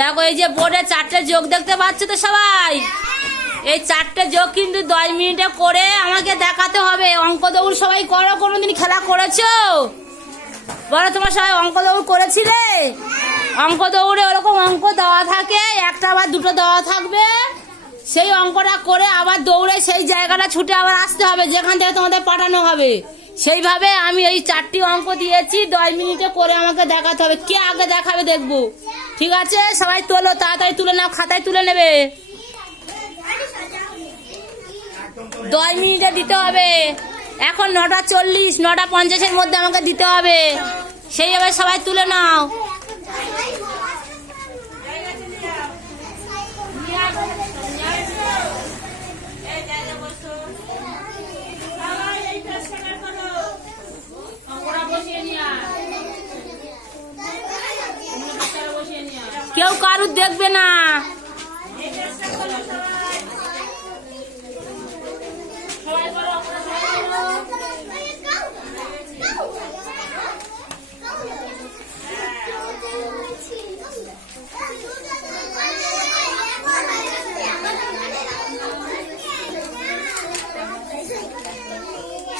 দেখো এই যে বোর্ডে 4টে যোগ দেখতে পাচ্ছ তো সবাই। এই 4টে যোগ কিন্তু 10 মিনিটে করে আমাকে দেখাতে হবে। অঙ্ক দৌড় সবাই করো, কোনোদিন খেলা করেছো? বলো তোমরা সবাই অঙ্ক দৌড় করেছিলে? অঙ্ক দৌড়ে ওরকম অঙ্ক দেওয়া থাকে, একটা বা দুটো দেওয়া থাকবে। সেই অঙ্কটা করে আবার দৌড়ে সেই জায়গাটা ছুটে আবার আসতে হবে যেখান থেকে তোমাদের পাঠানো হবে। সেইভাবে আমি এই 4টি অঙ্ক দিয়েছি, 10 মিনিটে করে আমাকে দেখাতে হবে। কে আগে দেখাবে দেখবো। ঠিক আছে, সবাই তোলো, তাড়াতাড়ি তুলে নাও, খাতায় তুলে নেবে। 10 মিনিটে দিতে হবে। এখন 9:40, 9:50-এর মধ্যে আমাকে দিতে হবে। সেইভাবে সবাই তুলে নাও। কেউ কারুর দেখবে না।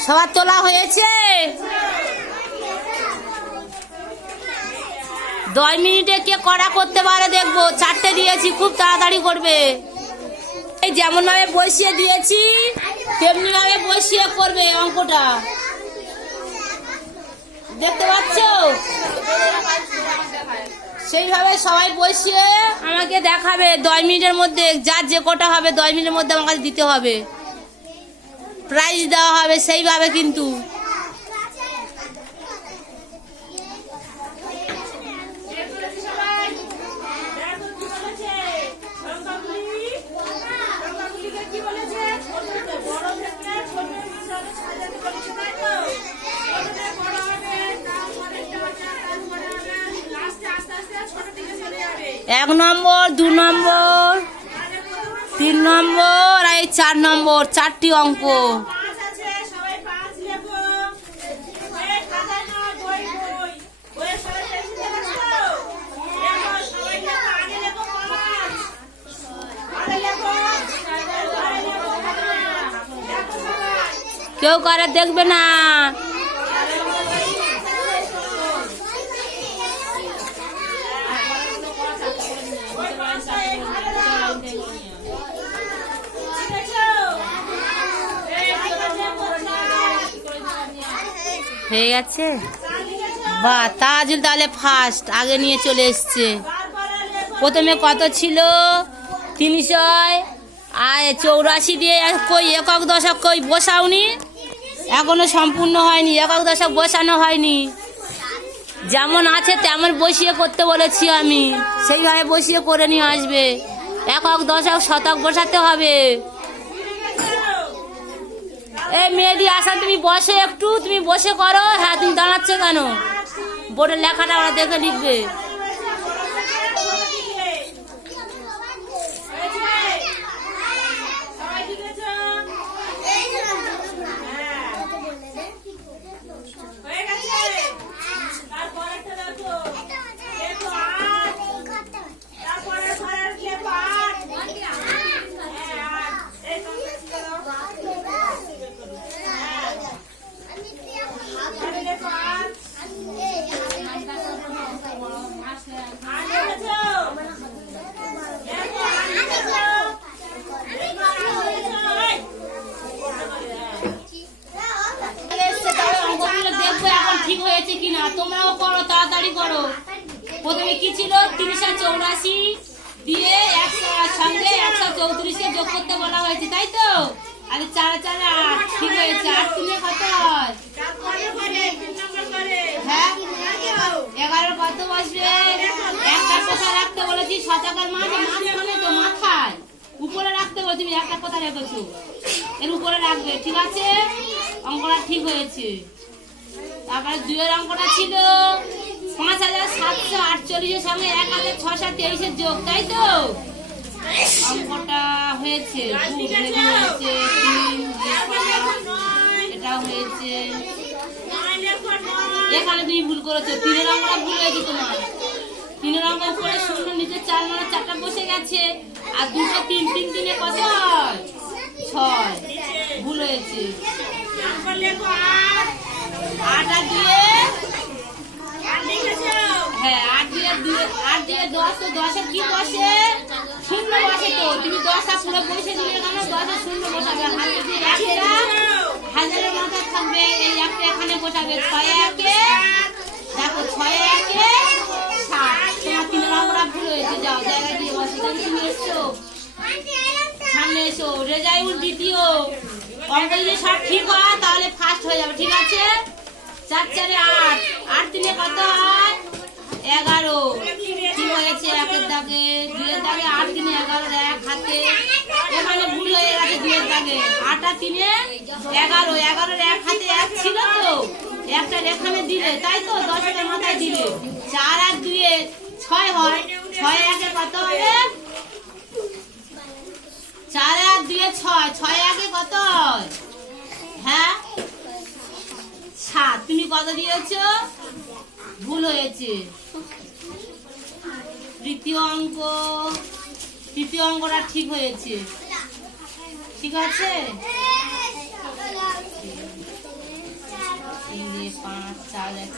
সবার তোলা হয়েছে? 10 মিনিটে কে করা করতে পারে দেখবো। 4টে দিয়েছি, খুব তাড়াতাড়ি করবে। এই যেমন ভাবে বসিয়ে দিয়েছি তেমনি ভাবে বসিয়ে করবে অঙ্কটা। দেখতে পাচ্ছ? সেইভাবে সবাই বসিয়ে আমাকে দেখাবে 10 মিনিটের মধ্যে। যার যে কটা হবে 10 মিনিটের মধ্যে আমাকে দিতে হবে। প্রাইজ দেওয়া হবে সেইভাবে কিন্তু। এক নম্বর, 2 নম্বর, 3 নম্বর আর এই 4 নম্বর, 4টি অঙ্ক। কেউ করে দেখবে না। হয়ে গেছে? বাহ, তাজুল তাহলে ফার্স্ট আগে নিয়ে চলে এসছে। প্রথমে কত ছিল? 384 দিয়ে কই একক দশক কই বসাওনি? এখনো সম্পূর্ণ হয়নি, একক দশক বসানো হয়নি। যেমন আছে তেমন বসিয়ে করতে বলেছি আমি, সেইভাবে বসিয়ে করে নিয়ে আসবে। একক দশক শতক বসাতে হবে। এই মেয়েদি আসা, তুমি বসে একটু, তুমি বসে করো। হ্যাঁ, তুমি দাঁড়াচ্ছ কেন? বোর্ডের লেখাটা ওরা দেখে লিখবে। ঠিক হয়েছে কিনা তোমরাও করো, তাড়াতাড়ি করো। প্রথমে কি ছিল? 384 দিয়ে 100 সঙ্গে 134 যোগ করতে বলা হয়েছে, তাই তো? আরে 4 4 8 ঠিক হয়েছে। 8 তুলে কত হয়? হ্যাঁ, 11 কত বসবে? একটা কথা রাখতে বলেছি, শতকের মাঝখানে তো মাথায় উপরে রাখতে বলছি। তুমি একটা কথা রেখেছো, এর উপরে রাখবে। ঠিক আছে, অঙ্কটা ঠিক হয়েছে। তারপরে 2 এর অঙ্কটা ছিল 5748 সঙ্গে 1623 যোগ, তাই তো? অঙ্কটা হয়েছে। এটাও হয়েছে। এখানে তুমি ভুল করেছো, 3 এর অঙ্কটা ভুল হয়েছে তোমার। 3 এর অঙ্ক উপরে 0 নিচে 4 গেছে। আর 2 3 3 3 কত হয়? 6। ভুল হয়েছে। 8 আর 2 হ্যাঁ 8 দিয়ে 10 তো 10 কি বসে? শূন্য বসে তো। তুমি 10টা পুরো বসে দিলে কেন? 10 শূন্য বসাবে। হাতে দিয়ে একটা হাজারের মাথা থাকবে, এই একটা এখানে বসাবে। 6 একে দেখো 6 একে 7। তোমার 3 নম্বরটা ভুল হয়েছে। যাও জায়গা দিয়ে বসে। তুমি এসছো সামনে এসো। রেজাউল দ্বিতীয়। অঙ্ক যদি সব ঠিক হয় তাহলে ফার্স্ট হয়ে যাবে। ঠিক আছে? 4 4 8 8 3 কত হয়? 11। ঠিক হয়েছে। 1 দাগে 2 দাগে 8 3 11 এক হাতে এখানে ভুল হয়ে গেছে। 2 দাগে 8 আর 3 11 11 এক হাতে এক ছিল তো একটা এখানে দিলে তাই তো 10 মাথায় দিলে। 4 আর 2 6 হয়। 6 1 কত হবে? 4 আর 2 6 6 1 কত হয়? হ্যাঁ 7। তুমি কত দিয়েছো? ভুল হয়েছে। তৃতীয় অঙ্কটা ঠিক হয়েছে। ঠিক আছে? 3 5 4 1।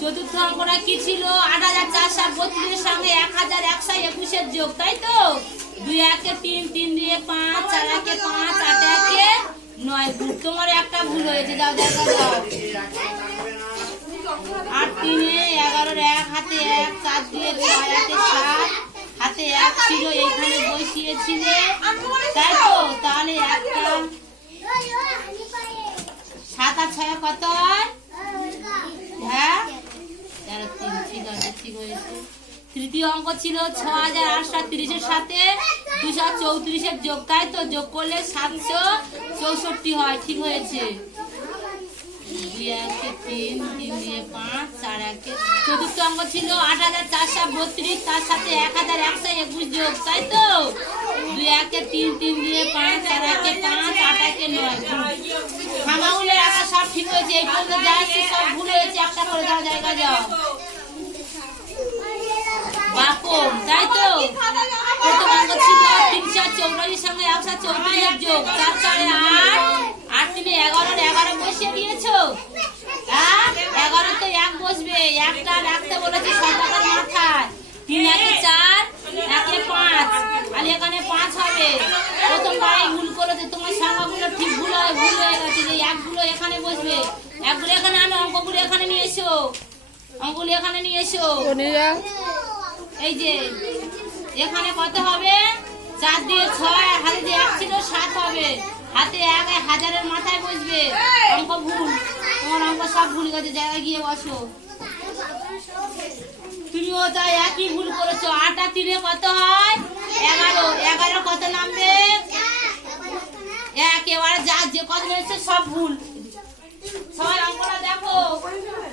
চতুর্থ অঙ্কটা কি ছিল? 8432 সঙ্গে 1121 যোগ, তাই তো? 2 1 3 3 2 5 4 1 5 8 1 9। তোমার একটা ভুল হয়েছে। যাও দেখা যাও। 8 3 11 এক হাতে 1 4 2 6 হাতে 7 হাতে 1 ছিল এইখানে বসিয়েছিলে তাই তো? তাহলে একটা 7 আর 6 কত হয়? হ্যাঁ 13 3। ঠিক আছে, ঠিক হয়েছে। তৃতীয় অঙ্ক ছিল 6830 সাথে 234 যোগ, তাই তো? যোগ করলে 764 হয়। ঠিক হয়েছে। 2 1 3 3 2 5 4 1। চতুর্থ অঙ্ক ছিল 8432 তার সাথে 1121 যোগ, তাই তো? 2 1 3 3 2 5 4 1 5 8 1 9। হামাগুলের আঁকা সব ঠিক হয়েছে। এই পর্যন্ত যা আছে সব ভুল হয়েছে। একটা করে দাও জায়গা যাও। বাপম, তাই তো? প্রথম অঙ্ক ছিল 384 সঙ্গে 134 যোগ। 4 4 8 8 3 11 11 বসিয়ে দিয়েছো। 11 তো 1 বসবে। একটা রাখতে বলেছি শতকের মাথায়। 3 1 4 1 5 আর এখানে 5 হবে। প্রথমবারই ভুল করেছে। তোমার সংখ্যাগুলো ঠিক ভুল হয়ে গেছে। যে 1 গুলো এখানে বসবে। 1 গুলো এখানে আনো। অঙ্কগুলো এখানে নিয়ে এসো। অঙ্কগুলো এখানে নিয়ে এসো। এই যে এখানে কত হবে? 4 দিয়ে 6 হাতে যে 1 ছিল 7 হবে। হাতে 1 হাজারের মাথায় বসবে। অঙ্ক ভুল। তোমার অঙ্ক সব ভুল গেছে। জায়গায় গিয়ে বসো। তুমিও তাই একই ভুল করেছো। 8 আর 3 কত হয়? 11 11 কত নামবে? 1। এবারে যা যে কত হয়েছে সব ভুল। সবাই অঙ্কটা দেখো।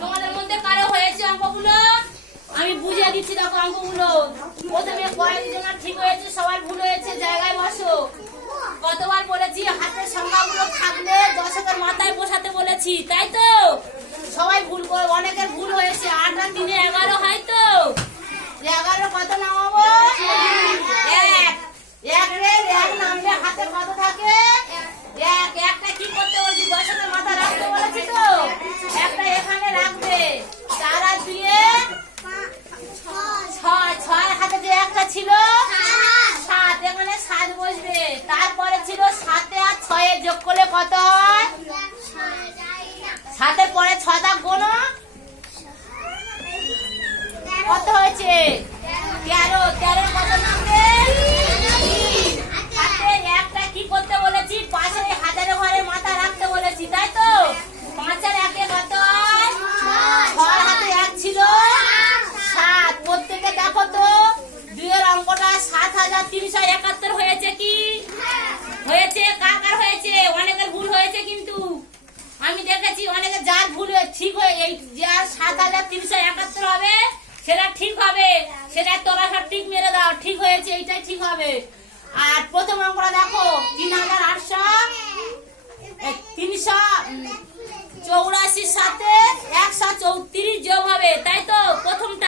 তোমাদের মধ্যে কারো হয়েছে অঙ্কগুলো? আমি বুঝিয়ে দিচ্ছি। দেখো অঙ্কগুলো। প্রথমে কয়েকজনের ঠিক হয়েছে, সবার ভুল হয়েছে। জায়গায় বসো। কতবার বলেছি হাতের সংখ্যাগুলো থাকলে দশকের মাথায় বসাতে বলেছি, তাই তো? সবাই ভুল করে। অনেকের ভুল হয়েছে। 8 আর 3 11 হয় তো? 11 কত নামাবো? 1 1 নামলে হাতে কত থাকে? 1 একটা কি করতে বলছি? দশকের মাথা রাখতে বলেছি তো? একটা এখানে রাখবে। 4 আর 2 6 হাতে যে একটা ছিল 7 এখানে 7 বসবে। তারপরে ছিল 7 আর 6 যোগ করলে কত হয়? 7 এর পরে 6 দাগ গোনো। কত হয়েছে? 13 13 কত নামবে? হাতে একটা কি করতে বলেছি? পাশে হাজারের ঘরে মাথা রাখতে বলেছি, তাই তো? 5 আর 1 কত হয়? 6 হাতে 1 ছিল 7। প্রত্যেকে দেখো তো 2 এর অঙ্কটা 7371 হয়েছে কি হয়েছে? কার হয়েছে? অনেকের ভুল হয়েছে কিন্তু আমি দেখেছি। অনেকে যার ভুল ঠিক হয়ে এই যার 7371 হবে সেটা ঠিক হবে। সেটা তোরা সব ঠিক মেরে দাও। ঠিক হয়েছে, এইটাই ঠিক হবে। আর প্রথম অঙ্কটা দেখো 384 সাথে 134 যোগ হবে, তাই তো? প্রথমটা